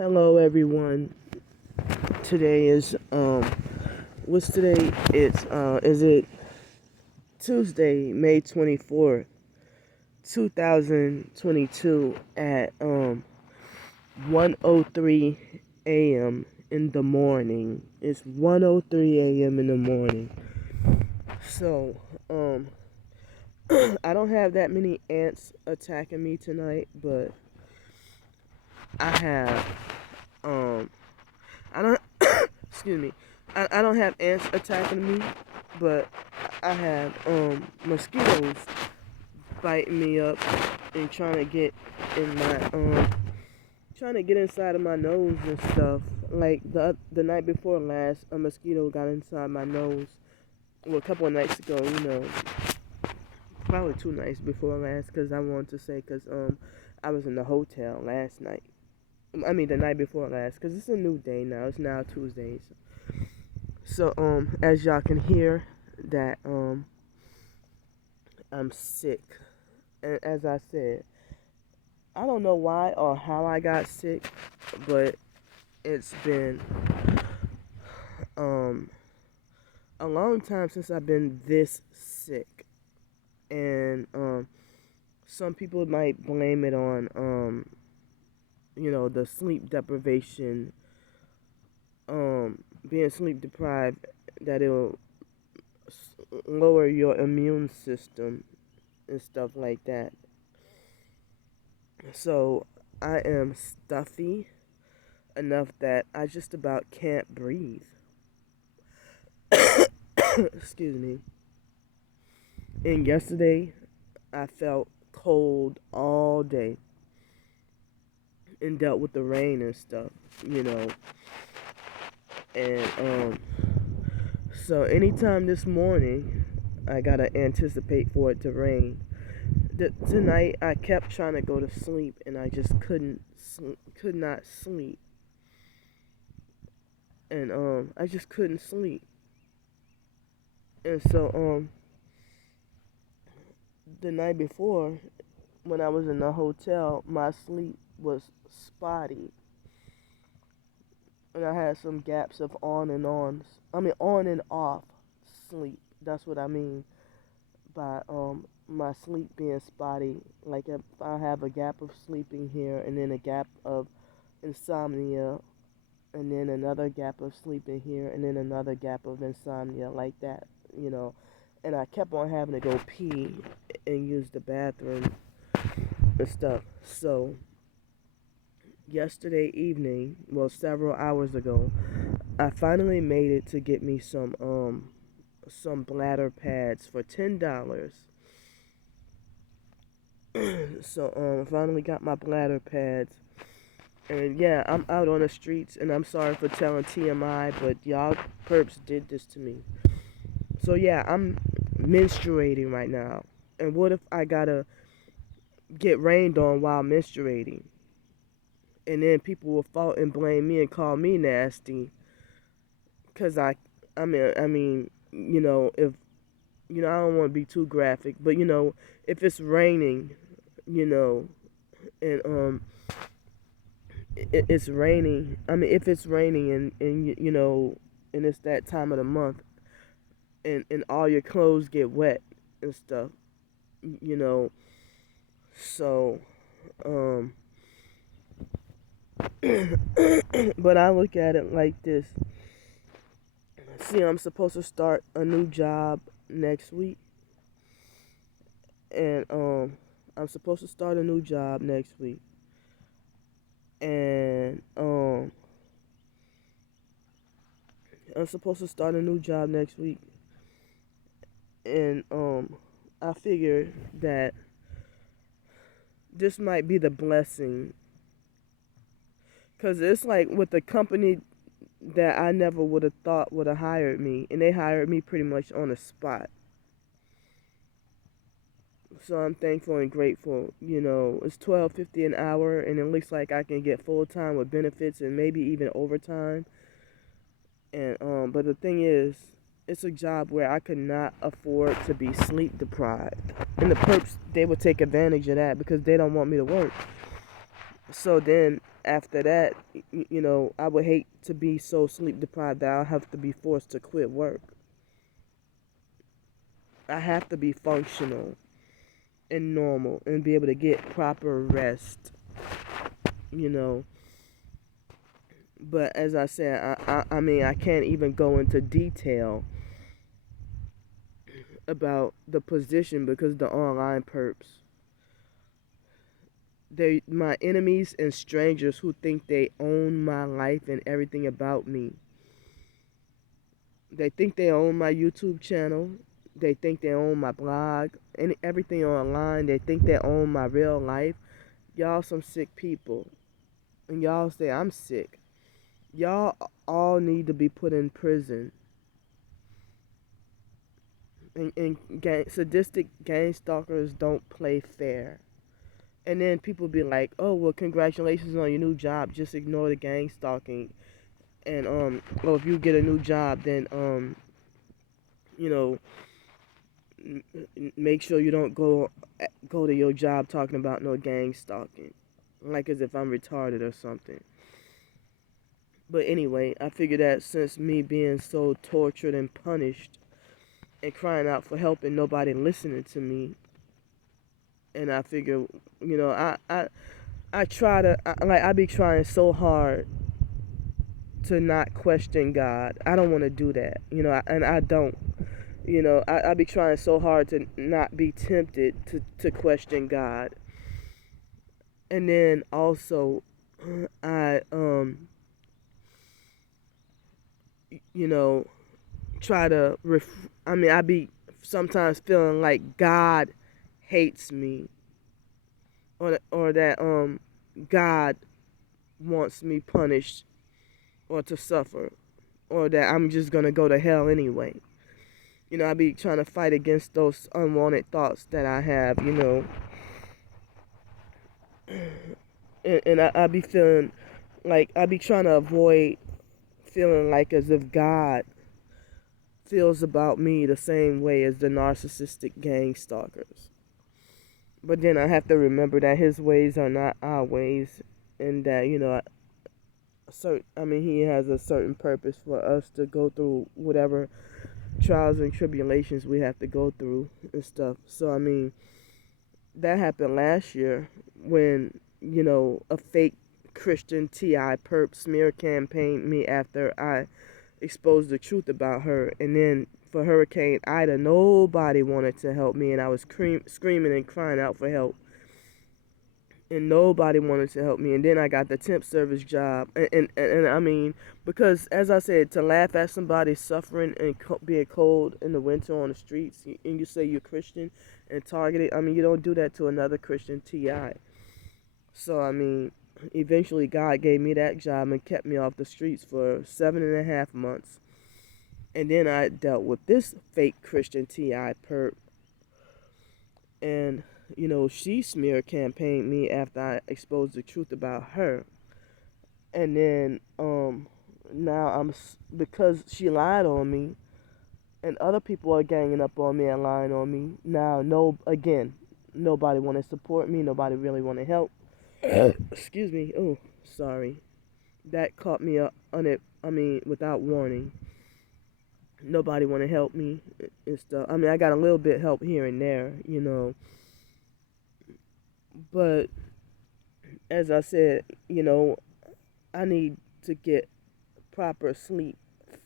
Hello everyone. Today is what's today? It's is it Tuesday, May 24th, 2022 at 1:03 a.m. in the morning. It's 1:03 a.m. in the morning. So, I don't have that many ants attacking me tonight, but I have I don't excuse me. I don't have ants attacking me, but I have mosquitoes biting me up and trying to get in my trying to get inside of my nose and stuff. Like the night before last, a mosquito got inside my nose. Well, a couple of nights ago, probably 2 nights before last, because I wanted to say, because I was in the hotel last night. I mean the night before last, because it's a new day now. It's now Tuesdays. So as y'all can hear that I'm sick. And as I said, I don't know why or how I got sick, but it's been a long time since I've been this sick. And some people might blame it on the sleep deprivation, being sleep deprived, that it'll lower your immune system and stuff like that. So I am stuffy enough that I just about can't breathe. Excuse me. And yesterday I felt cold all day and dealt with the rain and stuff, And so anytime this morning I gotta anticipate for it to rain. Tonight I kept trying to go to sleep and I just could not sleep. And I just couldn't sleep. And so the night before, when I was in the hotel, my sleep was spotty. And I had some gaps of on and off sleep. That's what I mean by my sleep being spotty. Like if I have a gap of sleeping here and then a gap of insomnia and then another gap of sleeping here and then another gap of insomnia, like that. And I kept on having to go pee and use the bathroom and stuff. So yesterday evening, well, several hours ago, I finally made it to get me some bladder pads for $10. So I finally got my bladder pads. And yeah, I'm out on the streets, and I'm sorry for telling TMI, but y'all perps did this to me. So yeah, I'm menstruating right now. And what if I gotta get rained on while menstruating? And then people will fault and blame me and call me nasty. Cause I mean, if I don't want to be too graphic, but if it's raining, and it's raining. I mean, if it's raining and it's that time of the month, and all your clothes get wet and stuff, so but I look at it like this. See, I'm supposed to start a new job next week, and I'm supposed to start a new job next week, and I'm supposed to start a new job next week, and I figure that this might be the blessing, cause it's like with the company that I never would have thought would have hired me, and they hired me pretty much on the spot. So I'm thankful and grateful. It's $12.50 an hour, and it looks like I can get full time with benefits and maybe even overtime. And but the thing is, it's a job where I could not afford to be sleep deprived. And the perps, they would take advantage of that because they don't want me to work. So then after that, I would hate to be so sleep deprived that I'll have to be forced to quit work. I have to be functional and normal and be able to get proper rest, you know. But as I said, I mean, I can't even go into detail about the position because the online perps, they my enemies and strangers who think they own my life and everything about me. They think they own my YouTube channel. They think they own my blog and everything online. They think they own my real life. Y'all some sick people. And y'all say I'm sick. Y'all all need to be put in prison. And sadistic gang stalkers don't play fair. And then people be like, "Oh, well, congratulations on your new job. Just ignore the gang stalking." And well, if you get a new job, then you know, make sure you don't go to your job talking about no gang stalking, like as if I'm retarded or something. But anyway, I figured that since me being so tortured and punished and crying out for help and nobody listening to me, and I figure, I try to I be trying so hard to not question God. I don't want to do that, and I don't. I be trying so hard to not be tempted to question God. And then also, I, you know, try to, I be sometimes feeling like God hates me or that, God wants me punished or to suffer or that I'm just going to go to hell anyway. I be trying to fight against those unwanted thoughts that I have, and I be feeling like I be trying to avoid feeling like as if God feels about me the same way as the narcissistic gang stalkers. But then I have to remember that his ways are not our ways, and that he has a certain purpose for us to go through whatever trials and tribulations we have to go through and stuff. So that happened last year when a fake Christian TI perp smear campaigned me after I exposed the truth about her. And then for Hurricane Ida, nobody wanted to help me, and I was screaming and crying out for help, and nobody wanted to help me. And then I got the temp service job, and I mean, because as I said, to laugh at somebody suffering and being cold in the winter on the streets, and you say you're Christian and targeted, you don't do that to another Christian TI. So eventually God gave me that job and kept me off the streets for 7.5 months. And then I dealt with this fake Christian TI perp, and she smear campaigned me after I exposed the truth about her. And then now because she lied on me, and other people are ganging up on me and lying on me. Now, nobody want to support me. Nobody really want to help. Excuse me. Oh, sorry. That caught me up on it. Without warning. Nobody want to help me and stuff. I got a little bit help here and there, But as I said, I need to get proper sleep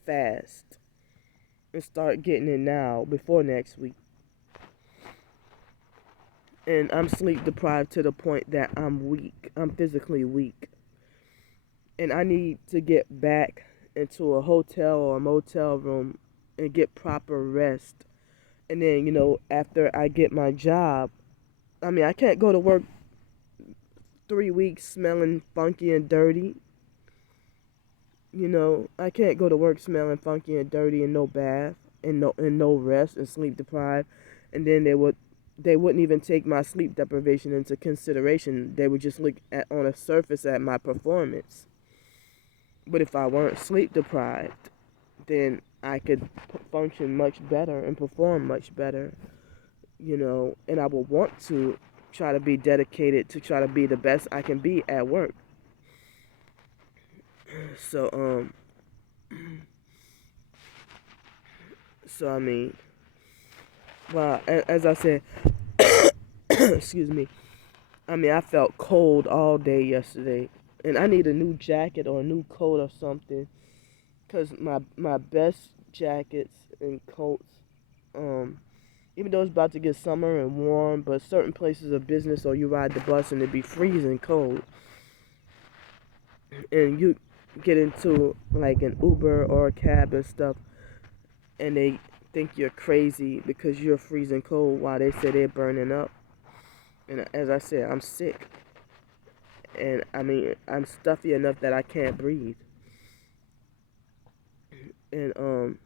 fast and start getting it now before next week. And I'm sleep deprived to the point that I'm weak. I'm physically weak. And I need to get back into a hotel or a motel room and get proper rest. And then, after I get my job, I can't go to work 3 weeks smelling funky and dirty. I can't go to work smelling funky and dirty and no bath and no rest and sleep deprived. And then they wouldn't even take my sleep deprivation into consideration. They would just look at on a surface at my performance. But if I weren't sleep deprived, then I could function much better and perform much better, and I would want to try to be dedicated to try to be the best I can be at work. So so I mean, well, as I said, excuse me. I mean, I felt cold all day yesterday, and I need a new jacket or a new coat or something, cause my best jackets and coats, um, even though it's about to get summer and warm, but certain places of business or you ride the bus and it be freezing cold, and you get into like an Uber or a cab and stuff, and they think you're crazy because you're freezing cold while they say they're burning up. And as I said, I'm sick. And I mean, I'm stuffy enough that I can't breathe. And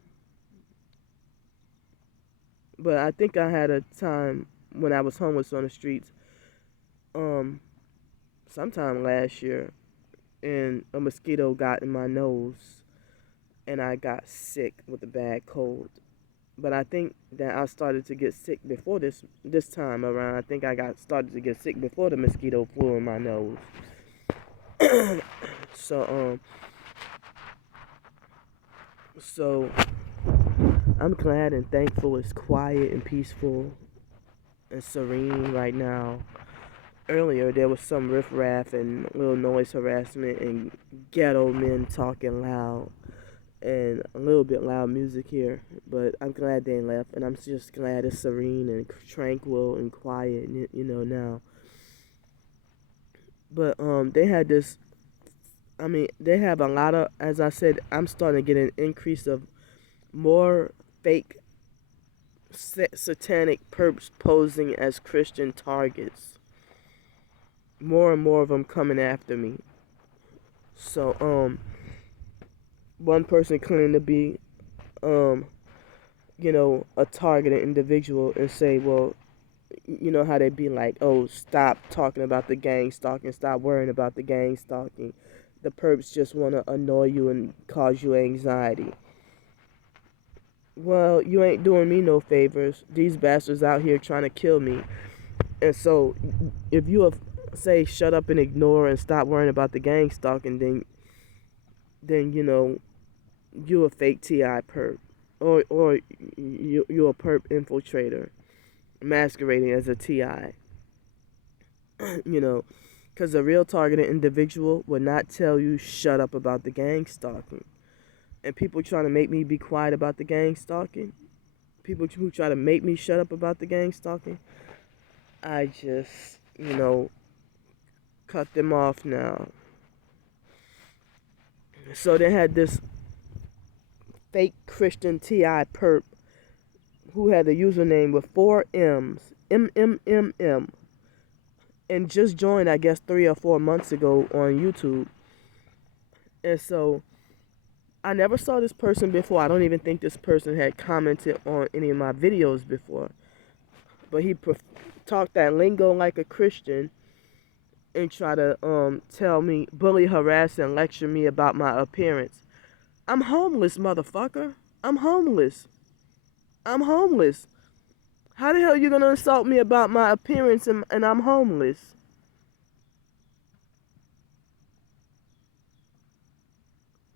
but I think I had a time when I was homeless on the streets, um, sometime last year, and a mosquito got in my nose, and I got sick with a bad cold. But I think that I started to get sick before this time around. I think I got started to get sick before the mosquito flew in my nose. So so I'm glad and thankful it's quiet and peaceful and serene right now. Earlier there was some riffraff and little noise harassment and ghetto men talking loud and a little bit loud music here, but I'm glad they left, and I'm just glad it's serene and tranquil and quiet, now. But they had this. I mean, they have a lot of. As I said, I'm starting to get an increase of more fake satanic perps posing as Christian targets. More and more of them coming after me. So one person claimed to be um a targeted individual and say, well, you know how they be like, oh, stop talking about the gang stalking, stop worrying about the gang stalking. The perps just want to annoy you and cause you anxiety. Well, you ain't doing me no favors. These bastards out here trying to kill me. And so, if you say shut up and ignore and stop worrying about the gang stalking, then you're a fake TI perp, or you're a perp infiltrator masquerading as a TI. Because a real targeted individual would not tell you shut up about the gang stalking. And people trying to make me be quiet about the gang stalking, people who try to make me shut up about the gang stalking, I just, cut them off now. So they had this fake Christian TI perp who had a username with 4 M's, MMMM, and just joined, I guess, 3 or 4 months ago on YouTube. And so I never saw this person before. I don't even think this person had commented on any of my videos before. But he talked that lingo like a Christian and try to tell me, bully, harass, and lecture me about my appearance. I'm homeless, motherfucker. I'm homeless. I'm homeless. How the hell you gonna insult me about my appearance and I'm homeless?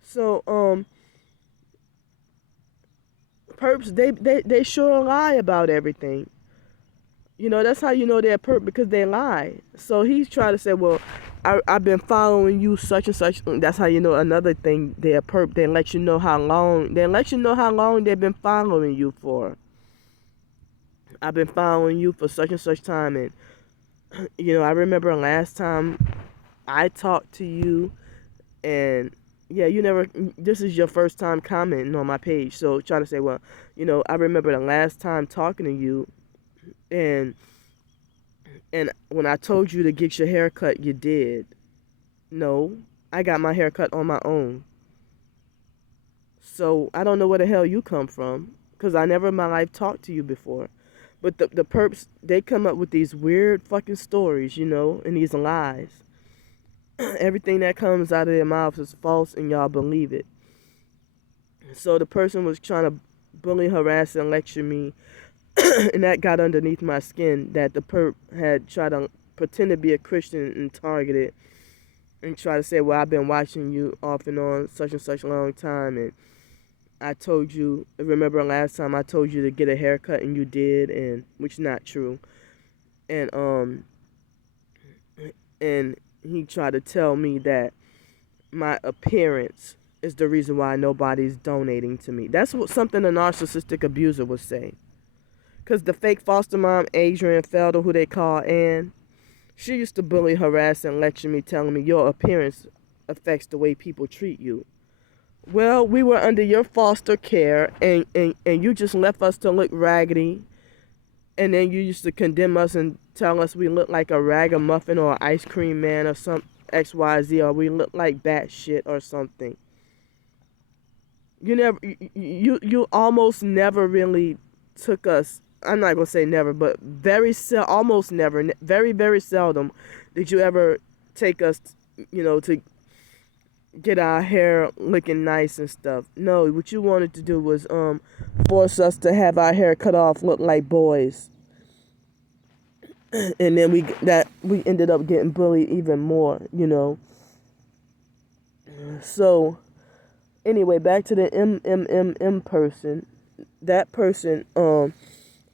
So, perps, they sure lie about everything. That's how you know they're perp, because they lie. So he's trying to say, well, I've been following you such and such. That's how you know another thing they're perp. They let you know how long they've been following you for. I've been following you for such and such time, and I remember last time I talked to you, and yeah, this is your first time commenting on my page. So trying to say, well, I remember the last time talking to you, and when I told you to get your hair cut, you did. No, I got my hair cut on my own. So I don't know where the hell you come from, because I never in my life talked to you before. But the perps, they come up with these weird fucking stories, and these lies. Everything that comes out of their mouths is false, and y'all believe it. So the person was trying to bully, harass, and lecture me And that got underneath my skin, that the perp had tried to pretend to be a Christian and target it and try to say, well, I've been watching you off and on such and such a long time, and I told you, remember last time I told you to get a haircut and you did, and which is not true. And he tried to tell me that my appearance is the reason why nobody's donating to me. That's what something a narcissistic abuser would say. Because the fake foster mom, Adrian Felder, who they call Ann, she used to bully, harass, and lecture me, telling me your appearance affects the way people treat you. Well, we were under your foster care, and you just left us to look raggedy, and then you used to condemn us and tell us we look like a ragamuffin or an ice cream man or some XYZ, or we look like bat shit or something. You almost never really took us. I'm not gonna say never, but almost never, very, very seldom did you ever take us, to get our hair looking nice and stuff. No, what you wanted to do was force us to have our hair cut off, look like boys. And then we ended up getting bullied even more, So anyway, back to the MMM person. That person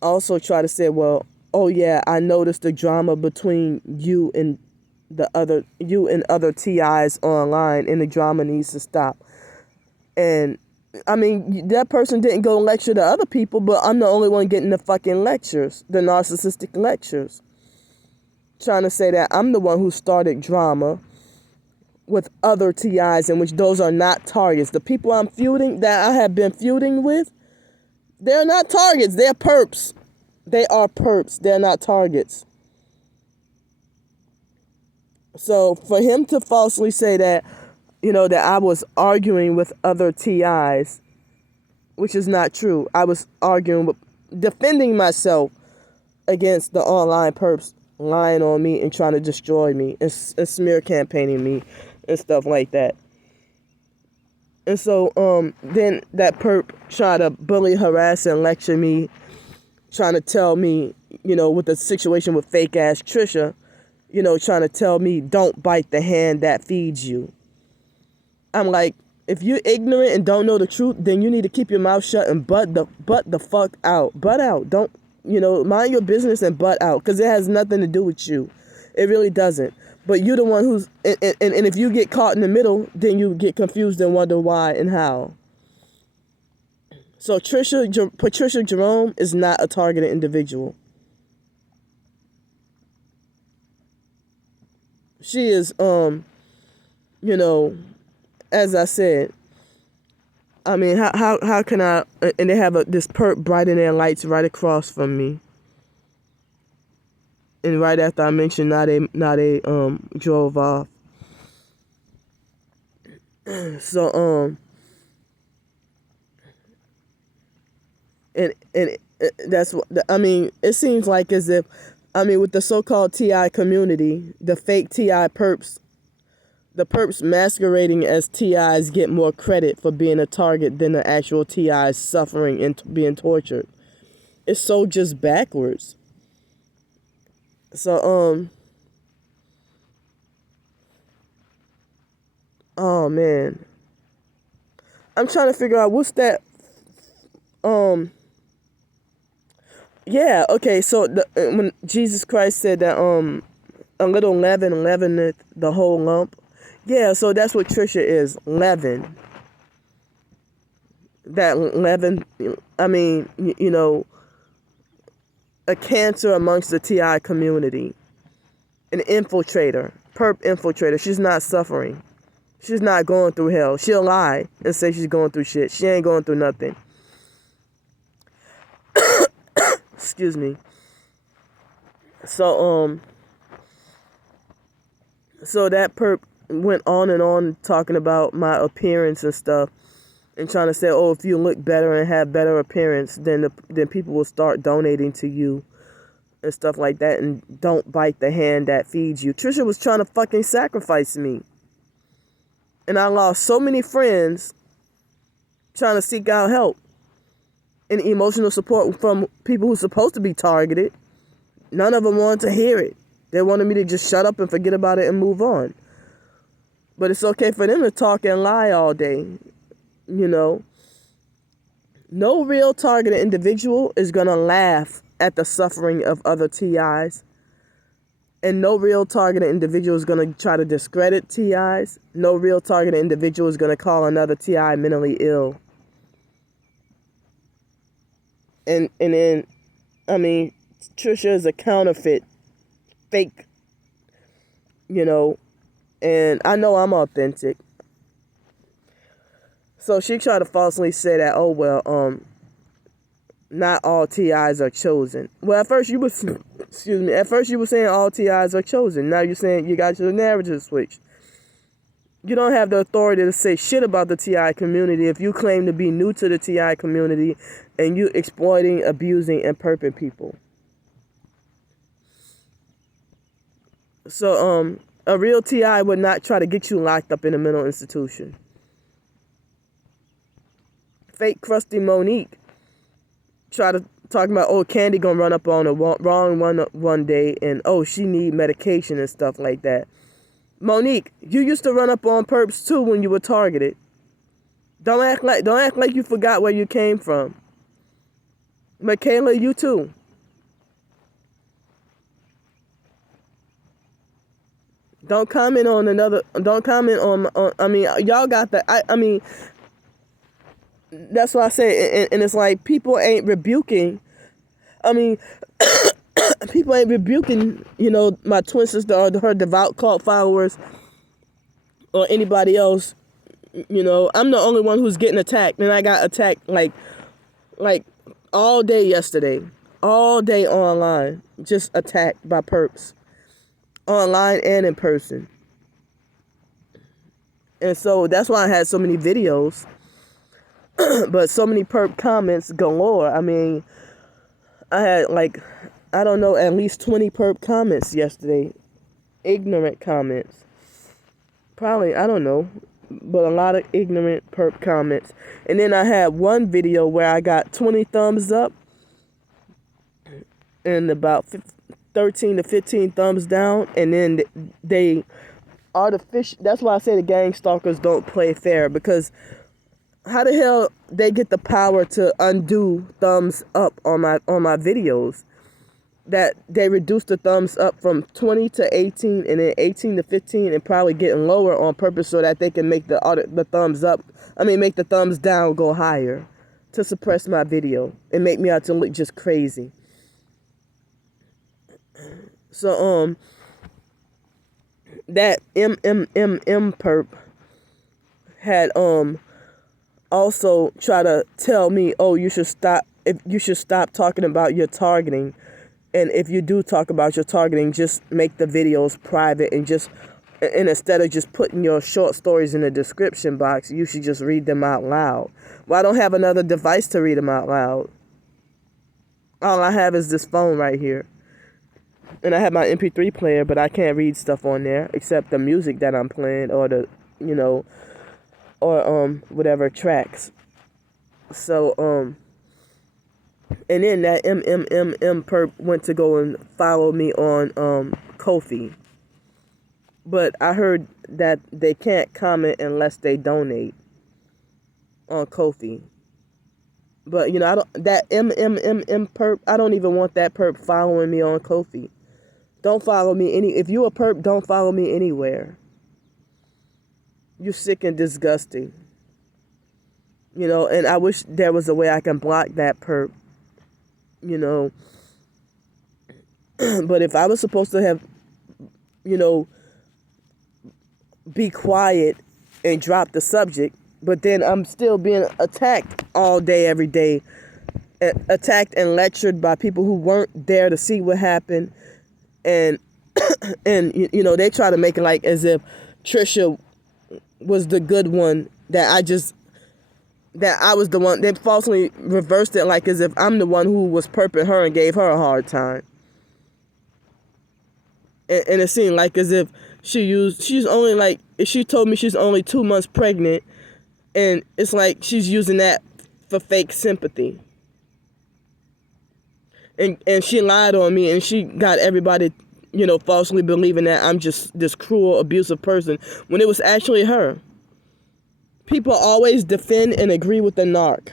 also tried to say, well, oh yeah, I noticed the drama between you and other TIs online, and the drama needs to stop. And I mean, that person didn't go lecture to other people, but I'm the only one getting the fucking lectures, the narcissistic lectures, trying to say that I'm the one who started drama with other TIs, in which those are not targets. The people that I have been feuding with, they're not targets. They're perps. They are perps. They're not targets. So for him to falsely say that, that I was arguing with other TIs, which is not true. I was defending myself against the online perps lying on me and trying to destroy me and smear campaigning me and stuff like that. And so then that perp tried to bully, harass, and lecture me, trying to tell me, with the situation with fake ass Trisha, trying to tell me, don't bite the hand that feeds you. I'm like, if you're ignorant and don't know the truth, then you need to keep your mouth shut and butt the fuck out. Butt out. Don't, mind your business and butt out, because it has nothing to do with you. It really doesn't. But you're the one who's, and if you get caught in the middle, then you get confused and wonder why and how. So Patricia Jerome is not a targeted individual. She is, as I said, I mean, how can I, and they have this perp brighten their lights right across from me. And right after I mentioned Nade drove off. So, and that's what, I mean, it seems like as if, with the so-called TI community, the fake TI perps, the perps masquerading as TIs get more credit for being a target than the actual TIs suffering and being tortured. It's so just backwards. So, oh man, I'm trying to figure out what's that, yeah, okay, so when Jesus Christ said that, a little leaven leaveneth the whole lump, yeah, so that's what Trisha is, leaven. That leaven, I mean, a cancer amongst the TI community, an infiltrator, perp infiltrator. She's not suffering. She's not going through hell. She'll lie and say she's going through shit. She ain't going through nothing. Excuse me. So that perp went on and on talking about my appearance and stuff, and trying to say, oh, if you look better and have better appearance, then people will start donating to you and stuff like that, and don't bite the hand that feeds you. Trisha was trying to fucking sacrifice me. And I lost so many friends trying to seek out help. any emotional support from people who's supposed to be targeted. None of them wanted to hear it. They wanted me to just shut up and forget about it and move on. But it's okay for them to talk and lie all day. You know, no real targeted individual is going to laugh at the suffering of other TIs. And no real targeted individual is going to try to discredit TIs. No real targeted individual is going to call another TI mentally ill. And then, I mean, Trisha is a counterfeit, fake, you know, and I know I'm authentic. So she tried to falsely say that, oh, well, not all TIs are chosen. Well, at first you were saying all TIs are chosen. Now you're saying you got your narrative switched. You don't have the authority to say shit about the TI community if you claim to be new to the TI community and you exploiting, abusing, and perping people. So, a real TI would not try to get you locked up in a mental institution. Fake crusty Monique try to talk about, oh, Candy gonna run up on a wrong one day, and oh, she need medication and stuff like that. Monique, you used to run up on perps too when you were targeted. Don't act like you forgot where you came from. Michaela, you too. Don't comment on I mean, y'all got that. I mean, that's what I say. And it's like people ain't rebuking. I mean, people ain't rebuking, you know, my twin sister or her devout cult followers or anybody else. You know, I'm the only one who's getting attacked. And I got attacked like all day yesterday. All day online. Just attacked by perps. Online and in person. And so that's why I had so many videos. But so many perp comments galore. I mean, I had I don't know, at least 20 perp comments yesterday. Ignorant comments. Probably, I don't know. But a lot of ignorant perp comments. And then I had one video where I got 20 thumbs up. And about 13 to 15 thumbs down, and then they artificial. That's why I say the gang stalkers don't play fair, because how the hell they get the power to undo thumbs up on my videos? That they reduce the thumbs up from 20 to 18, and then 18 to 15, and probably getting lower on purpose so that they can make the thumbs up. I mean, make the thumbs down go higher to suppress my video and make me out to look just crazy. So, that perp had, also try to tell me, oh, you should stop talking about your targeting. And if you do talk about your targeting, just make the videos private and instead of just putting your short stories in the description box, you should just read them out loud. Well, I don't have another device to read them out loud. All I have is this phone right here. And I have my MP3 player, but I can't read stuff on there except the music that I'm playing or the, you know, or whatever tracks. So and then that perp went to go and follow me on Ko-fi. But I heard that they can't comment unless they donate on Ko-fi. But you know, I don't, that perp, I don't even want that perp following me on Ko-fi. Don't follow me if you a perp, don't follow me anywhere. You're sick and disgusting. You know, and I wish there was a way I can block that perp. You know. But if I was supposed to have, you know, be quiet and drop the subject, but then I'm still being attacked all day, every day. Attacked and lectured by people who weren't there to see what happened. And you know, they try to make it like as if Trisha was the good one, that I was the one. They falsely reversed it like as if I'm the one who was perping her and gave her a hard time. And it seemed like as if she's only like, she told me she's only 2 months pregnant, and it's like she's using that for fake sympathy. and she lied on me, and she got everybody, falsely believing that I'm just this cruel, abusive person when it was actually her. People always defend and agree with the narc.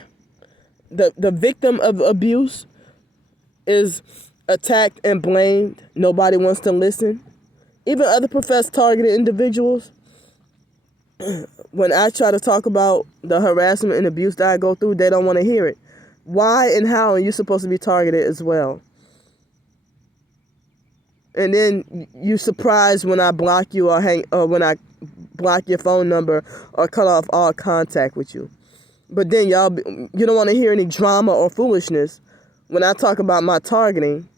The victim of abuse is attacked and blamed. Nobody wants to listen. Even other professed targeted individuals, when I try to talk about the harassment and abuse that I go through, they don't want to hear it. Why and how are you supposed to be targeted as well? And then you surprised when I block you or when I block your phone number or cut off all contact with you. But then you don't want to hear any drama or foolishness when I talk about my targeting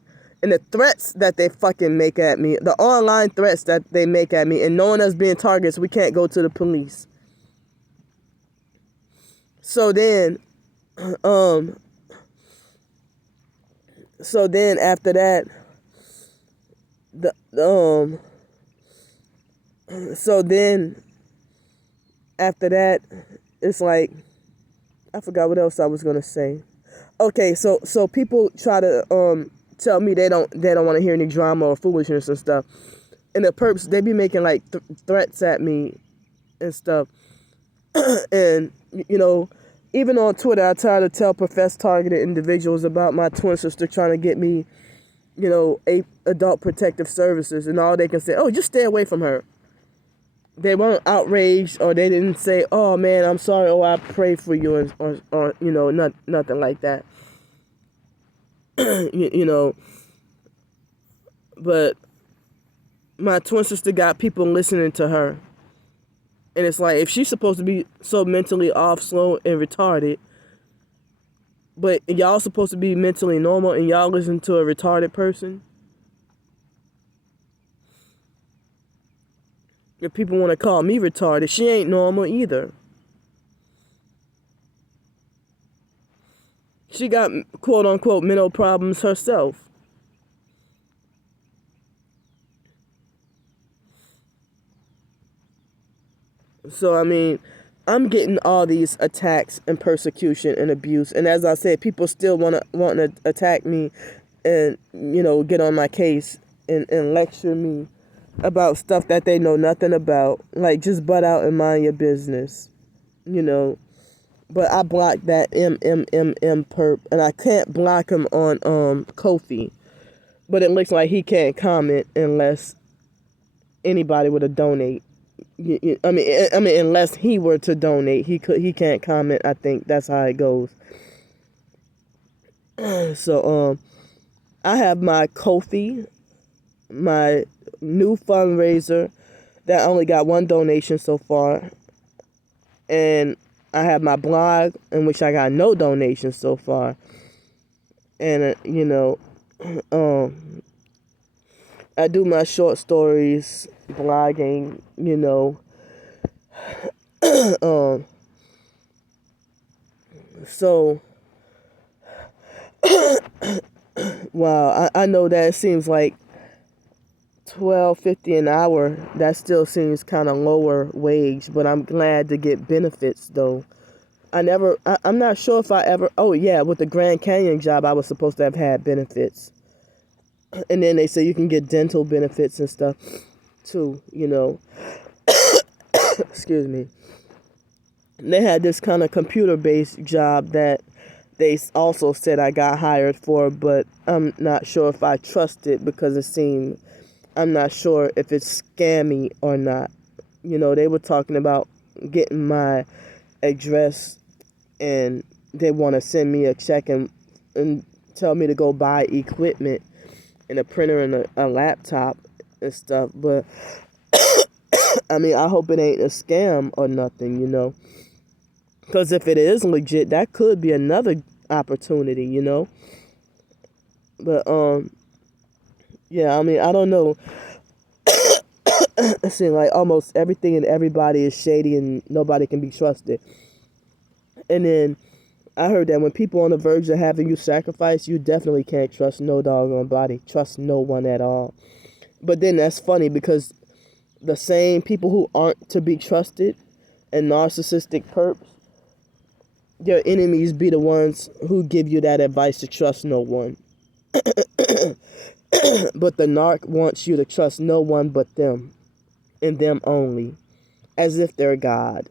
and the threats that they fucking make at me, the online threats that they make at me, and knowing us being targets, we can't go to the police. So then after that, it's like, I forgot what else I was gonna say. Okay, so people try to tell me they don't want to hear any drama or foolishness and stuff, and the perps, they be making like threats at me and stuff, and even on Twitter, I try to tell professed targeted individuals about my twin sister trying to get me, adult protective services, and all they can say, oh, just stay away from her. They weren't outraged, or they didn't say, oh man, I'm sorry, oh, I pray for you, or nothing like that. But my twin sister got people listening to her. And it's like, if she's supposed to be so mentally off, slow, and retarded, but y'all supposed to be mentally normal, and y'all listen to a retarded person, if people want to call me retarded, she ain't normal either. She got quote-unquote mental problems herself. So, I mean, I'm getting all these attacks and persecution and abuse. And as I said, people still want to attack me and, get on my case and lecture me about stuff that they know nothing about. Like, just butt out and mind your business, But I blocked that perp, and I can't block him on Ko-fi. But it looks like he can't comment unless anybody were to donate. I mean, unless he were to donate, he can't comment. I think that's how it goes. So I have my Ko-fi, my new fundraiser that only got one donation so far, and I have my blog in which I got no donations so far, and I do my short stories, blogging, so wow, I know that it seems like $12.50 an hour. That still seems kind of lower wage, but I'm glad to get benefits though. I'm not sure if I ever, oh yeah, with the Grand Canyon job, I was supposed to have had benefits. And then they say you can get dental benefits and stuff too, Excuse me. And they had this kind of computer-based job that they also said I got hired for, but I'm not sure if I trust it because I'm not sure if it's scammy or not. They were talking about getting my address, and they want to send me a check and tell me to go buy equipment and a printer and a laptop and stuff. But I mean, I hope it ain't a scam or nothing, because if it is legit, that could be another opportunity, But yeah, I mean, I don't know. It seems like almost everything and everybody is shady and nobody can be trusted. And then I heard that when people on the verge of having you sacrifice, you definitely can't trust no doggone body. Trust no one at all. But then that's funny because the same people who aren't to be trusted and narcissistic perps, your enemies be the ones who give you that advice to trust no one. But the narc wants you to trust no one but them, and them only, as if they're God.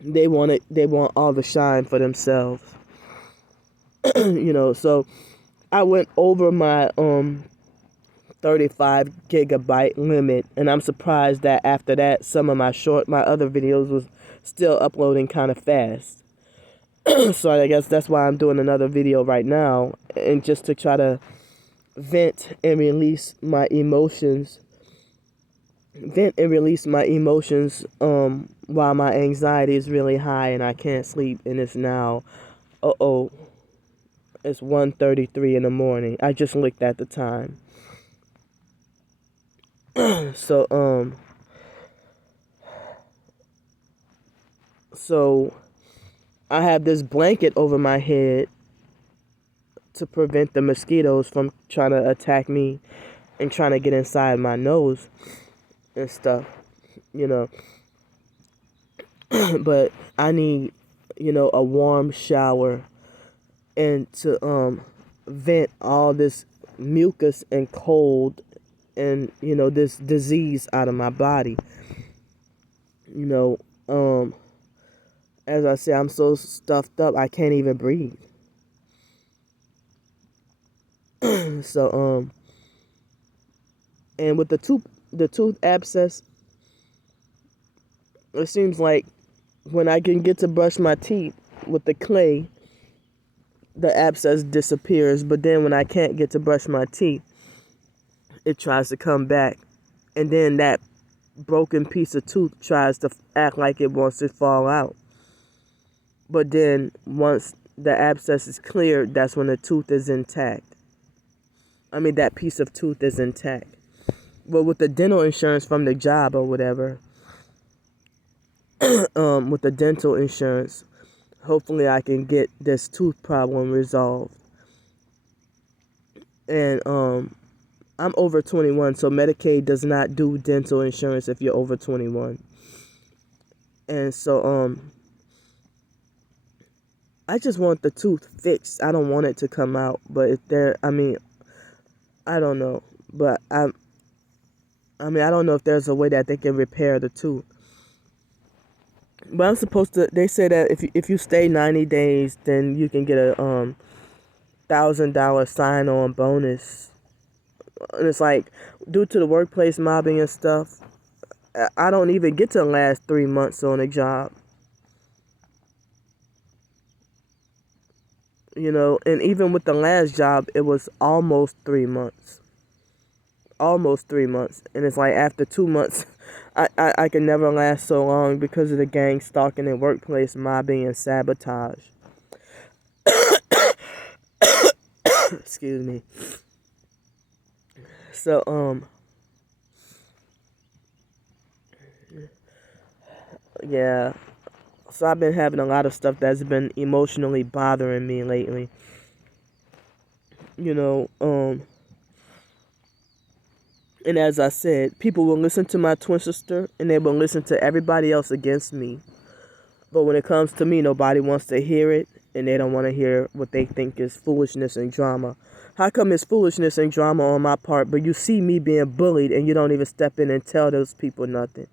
They want all the shine for themselves. So I went over my 35 gigabyte limit, and I'm surprised that after that some of my other videos was still uploading kind of fast. So I guess that's why I'm doing another video right now, and just to try to vent and release my emotions while my anxiety is really high and I can't sleep, and it's now it's 1:33 in the morning. I just looked at the time. So so I have this blanket over my head to prevent the mosquitoes from trying to attack me and trying to get inside my nose and stuff, you know. But I need, a warm shower and to vent all this mucus and cold and this disease out of my body. You know, as I say, I'm so stuffed up I can't even breathe. So and with the tooth abscess, it seems like when I can get to brush my teeth with the clay, the abscess disappears, but then when I can't get to brush my teeth, it tries to come back, and then that broken piece of tooth tries to act like it wants to fall out. But then once the abscess is cleared, that's when the tooth is intact. I mean, that piece of tooth is intact. But with the dental insurance from the job or whatever, with the dental insurance, hopefully I can get this tooth problem resolved. And I'm over 21, so Medicaid does not do dental insurance if you're over 21. And so I just want the tooth fixed. I don't want it to come out, but I don't know. But I don't know if there's a way that they can repair the tooth. But I'm supposed to. They say that if you stay 90 days, then you can get a $1,000 sign-on bonus. And it's like, due to the workplace mobbing and stuff, I don't even get to last 3 months on a job. And even with the last job, it was almost 3 months. Almost 3 months. And it's like after 2 months, I can never last so long because of the gang stalking and workplace mobbing and sabotage. Excuse me. So, yeah. So I've been having a lot of stuff that's been emotionally bothering me lately. And as I said, people will listen to my twin sister and they will listen to everybody else against me. But when it comes to me, nobody wants to hear it, and they don't want to hear what they think is foolishness and drama. How come it's foolishness and drama on my part, but you see me being bullied and you don't even step in and tell those people nothing?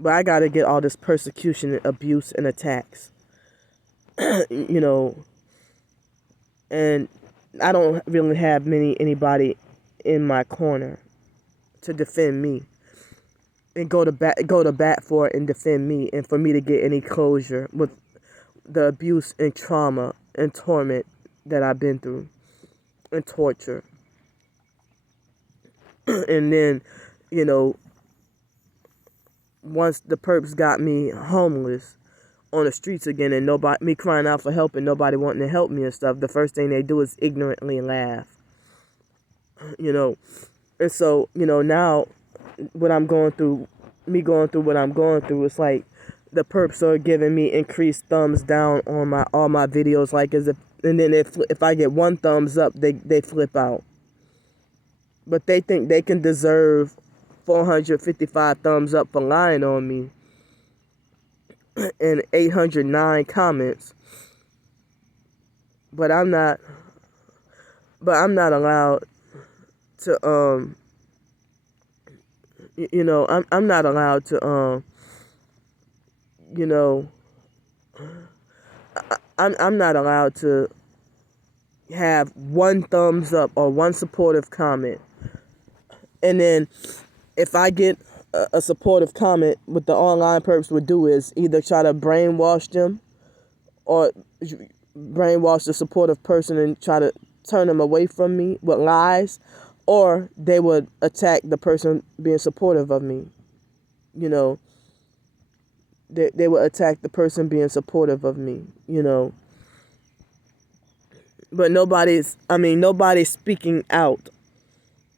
But I got to get all this persecution, abuse, and attacks. And I don't really have anybody in my corner to defend me and go to bat for it and defend me, and for me to get any closure with the abuse and trauma and torment that I've been through, and torture. And then, once the perps got me homeless on the streets again, and me crying out for help and nobody wanting to help me and stuff, the first thing they do is ignorantly laugh. And so, now what I'm going through, what I'm going through, it's like the perps are giving me increased thumbs down on all my videos, like as if, and then if I get one thumbs up, they flip out. But they think they can deserve 455 thumbs up for lying on me and 809 comments. but I'm not allowed to I'm not allowed to you know I'm not allowed to have one thumbs up or one supportive comment. And then if I get a supportive comment, what the online perps would do is either try to brainwash them or brainwash the supportive person and try to turn them away from me with lies, or they would attack the person being supportive of me. You know, they would attack the person being supportive of me, But nobody's speaking out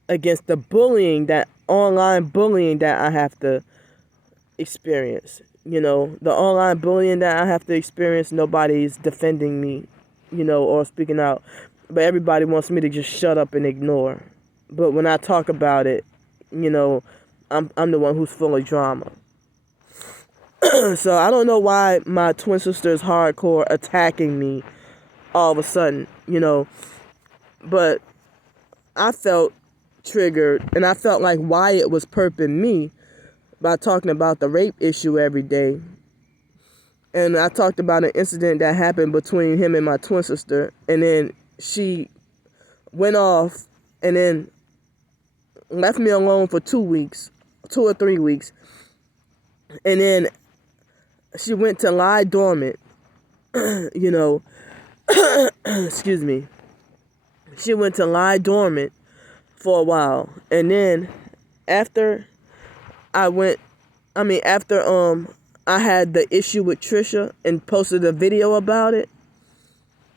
against the online bullying that I have to experience. The online bullying that I have to experience, nobody's defending me, or speaking out. But everybody wants me to just shut up and ignore. But when I talk about it, I'm the one who's full of drama. So I don't know why my twin sister is hardcore attacking me all of a sudden, But I felt triggered, and I felt like Wyatt was perping me by talking about the rape issue every day. And I talked about an incident that happened between him and my twin sister, and then she went off and then left me alone for 2 weeks, 2 or 3 weeks. And then she went to lie dormant, excuse me. She went to lie dormant for a while. And then after I had the issue with Trisha and posted a video about it,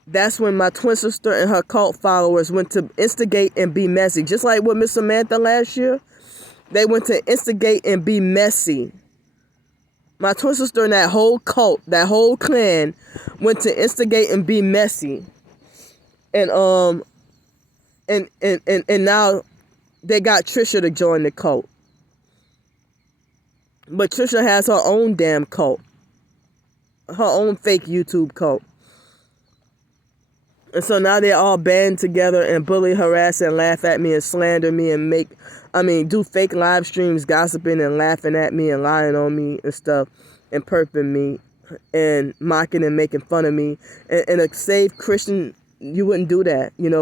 that's when my twin sister and her cult followers went to instigate and be messy. Just like with Miss Samantha last year, they went to instigate and be messy. My twin sister and that whole cult, that whole clan, went to instigate and be messy. And and now they got Trisha to join the cult. But Trisha has her own damn cult. Her own fake YouTube cult. And so now they all band together and bully, harass, and laugh at me and slander me and do fake live streams, gossiping and laughing at me and lying on me and stuff and perping me and mocking and making fun of me. And a saved Christian, you wouldn't do that, And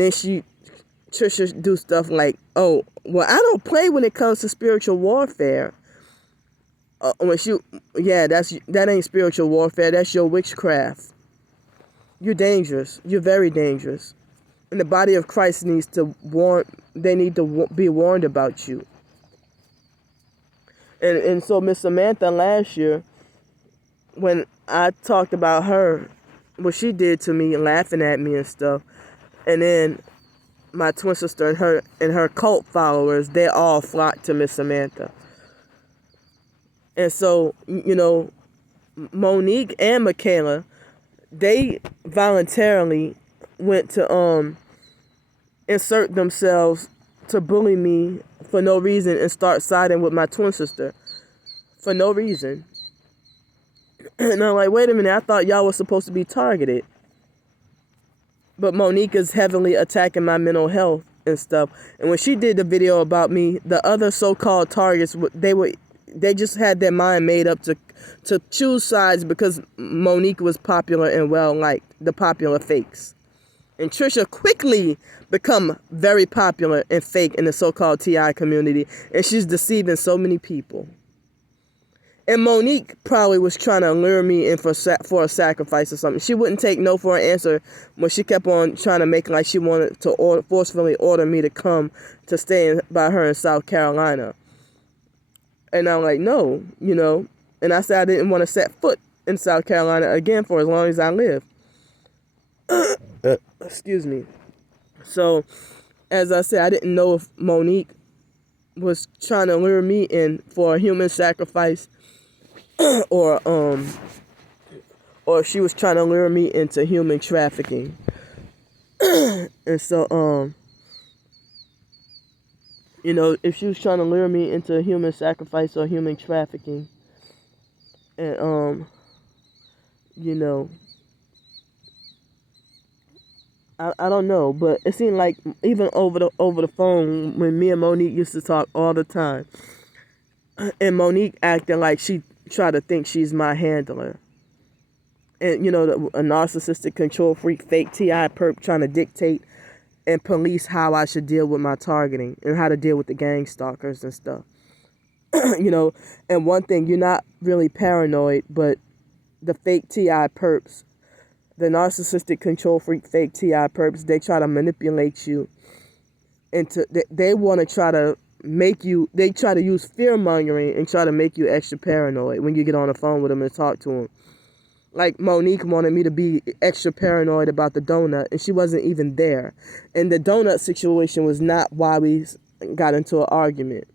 then Trisha do stuff like, oh, well, I don't play when it comes to spiritual warfare. That ain't spiritual warfare. That's your witchcraft. You're dangerous. You're very dangerous. And the body of Christ needs to be warned about you. And so Miss Samantha last year, when I talked about her, what she did to me, laughing at me and stuff, and then my twin sister and her cult followers, they all flocked to Miss Samantha. And so, Monique and Michaela, they voluntarily went to insert themselves to bully me for no reason and start siding with my twin sister for no reason. And I'm like, wait a minute, I thought y'all were supposed to be targeted. But Monique is heavily attacking my mental health and stuff. And when she did the video about me, the other so-called targets, they just had their mind made up to choose sides because Monique was popular and well-liked, the popular fakes. And Trisha quickly become very popular and fake in the so-called TI community, and she's deceiving so many people. And Monique probably was trying to lure me in for a sacrifice or something. She wouldn't take no for an answer when she kept on trying to make like she wanted to forcefully order me to come to stay by her in South Carolina. And I'm like, no, And I said I didn't want to set foot in South Carolina again for as long as I live. Excuse me. So, as I said, I didn't know if Monique was trying to lure me in for a human sacrifice or she was trying to lure me into human trafficking. And so, if she was trying to lure me into human sacrifice or human trafficking, and, I don't know, but it seemed like even over the phone when me and Monique used to talk all the time, and Monique acting like she tried to think she's my handler, and a narcissistic control freak, fake Ti perp trying to dictate and police how I should deal with my targeting and how to deal with the gang stalkers and stuff. And one thing, you're not really paranoid, but the fake Ti perps, the narcissistic control freak fake Ti perps, they try to manipulate you into, they want to try to make you, they try to use fear mongering and try to make you extra paranoid when you get on the phone with them and talk to them. Like Monique wanted me to be extra paranoid about the donut, and she wasn't even there. And the donut situation was not why we got into an argument,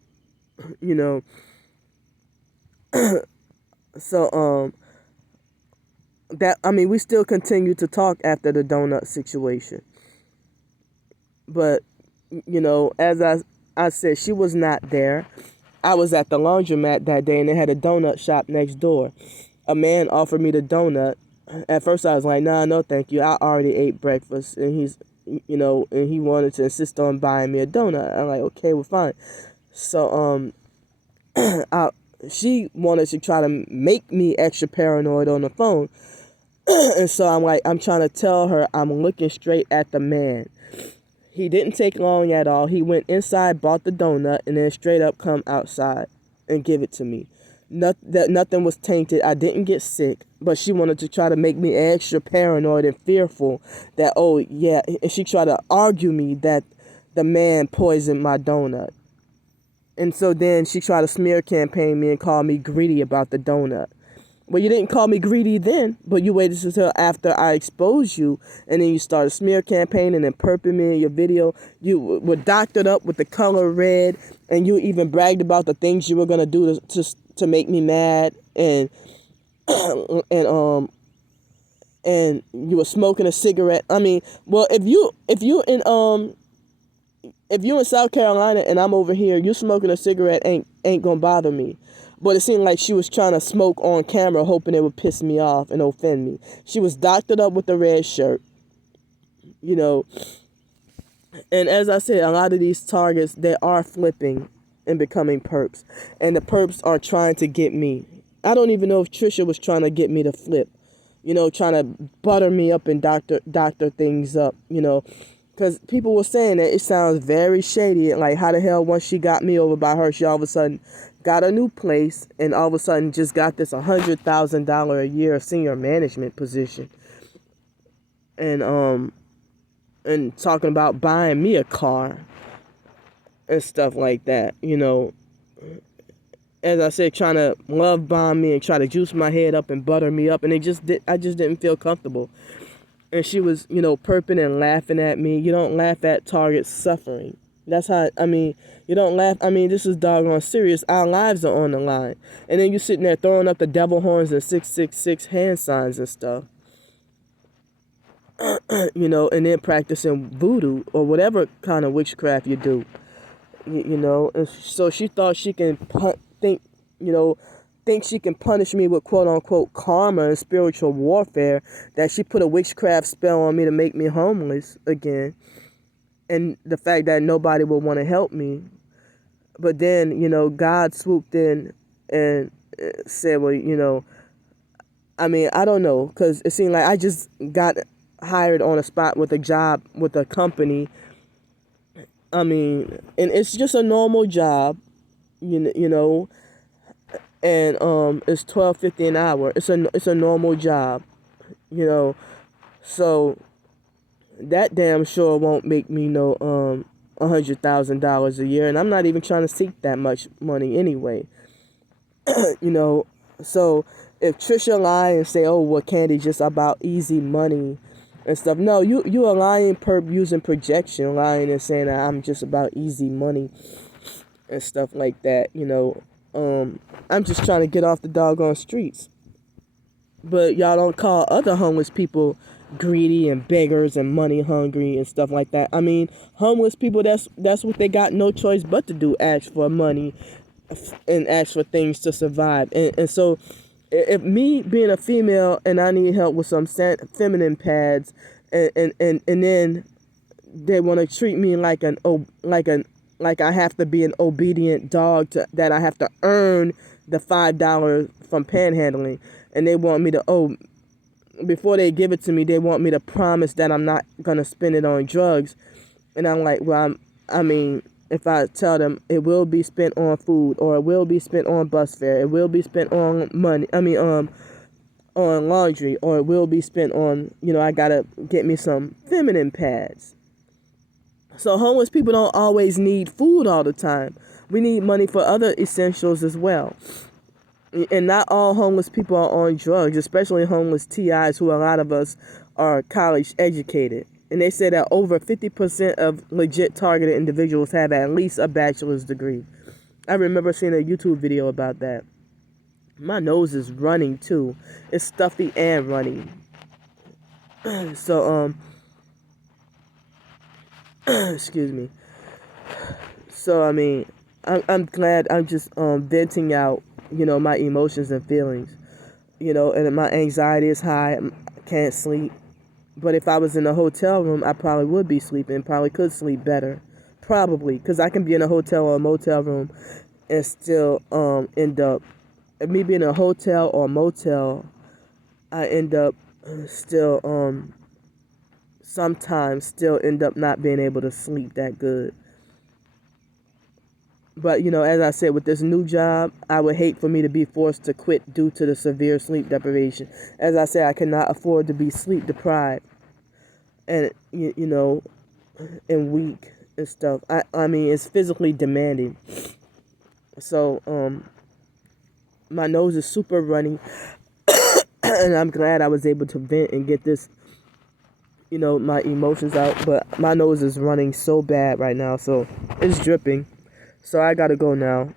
So we still continued to talk after the donut situation. But as I said, she was not there. I was at the laundromat that day, and they had a donut shop next door. A man offered me the donut. At first I was like, nah, no thank you, I already ate breakfast. And and he wanted to insist on buying me a donut. I'm like, okay, well, fine. So she wanted to try to make me extra paranoid on the phone. And so I'm trying to tell her I'm looking straight at the man. He didn't take long at all. He went inside, bought the donut, and then straight up come outside and give it to me. Nothing was tainted. I didn't get sick, but she wanted to try to make me extra paranoid and fearful that, oh yeah, and she tried to argue me that the man poisoned my donut. And so then she tried to smear campaign me and call me greedy about the donut. Well, you didn't call me greedy then, but you waited until after I exposed you, and then you started smear campaigning and perping me in your video. You were doctored up with the color red, and you even bragged about the things you were gonna do to make me mad, and and you were smoking a cigarette. Well, if you in South Carolina and I'm over here, you smoking a cigarette ain't gonna bother me. But it seemed like she was trying to smoke on camera, hoping it would piss me off and offend me. She was doctored up with the red shirt, And as I said, a lot of these targets, they are flipping and becoming perps. And the perps are trying to get me. I don't even know if Trisha was trying to get me to flip, trying to butter me up and doctor things up, Because people were saying that it sounds very shady. Like, how the hell, once she got me over by her, she all of a sudden got a new place and all of a sudden just got this $100,000 a year senior management position. And talking about buying me a car and stuff like that, As I said, trying to love bomb me and try to juice my head up and butter me up. And I just didn't feel comfortable. And she was, perping and laughing at me. You don't laugh at targets suffering. That's how, you don't laugh. This is doggone serious. Our lives are on the line. And then you sitting there throwing up the devil horns and 666 hand signs and stuff. And then practicing voodoo or whatever kind of witchcraft you do. And so she thought she can think she can punish me with quote unquote karma and spiritual warfare, that she put a witchcraft spell on me to make me homeless again, and the fact that nobody will want to help me. But then God swooped in and said, well, I don't know, because it seemed like I just got hired on a spot with a job with a company. And it's just a normal job, and it's $12.50 an hour. It's a normal job, So that damn sure won't make me no $100,000 a year, and I'm not even trying to seek that much money anyway. So if Trisha lie and say, oh well, Candy just about easy money and stuff, no, you a lying perp using projection, lying and saying that I'm just about easy money and stuff like that. I'm just trying to get off the doggone streets. But y'all don't call other homeless people greedy and beggars and money hungry and stuff like that. Homeless people, that's what they got no choice but to do, ask for money and ask for things to survive. And so if me being a female and I need help with some feminine pads and then they want to treat me like like I have to be an obedient dog that I have to earn the $5 from panhandling, and they want me to before they give it to me, they want me to promise that I'm not gonna spend it on drugs, and I'm like, well, I mean, if I tell them it will be spent on food, or it will be spent on bus fare, it will be spent on money, on laundry, or it will be spent on, I gotta get me some feminine pads. So homeless people don't always need food all the time. We need money for other essentials as well. And not all homeless people are on drugs, especially homeless TIs, who a lot of us are college educated. And they say that over 50% of legit targeted individuals have at least a bachelor's degree. I remember seeing a YouTube video about that. My nose is running too. It's stuffy and running. So, excuse me. So, I mean, I'm glad I'm just venting out, my emotions and feelings. And my anxiety is high. I can't sleep. But if I was in a hotel room, I probably would be sleeping. Probably could sleep better. Probably. Because I can be in a hotel or a motel room and still end up, me being in a hotel or motel, I end up still, sometimes still end up not being able to sleep that good. But, as I said, with this new job, I would hate for me to be forced to quit due to the severe sleep deprivation. As I said, I cannot afford to be sleep deprived and, and weak and stuff. I mean, it's physically demanding. So, my nose is super runny, and I'm glad I was able to vent and get this, my emotions out. But my nose is running so bad right now, so it's dripping. So I gotta go now.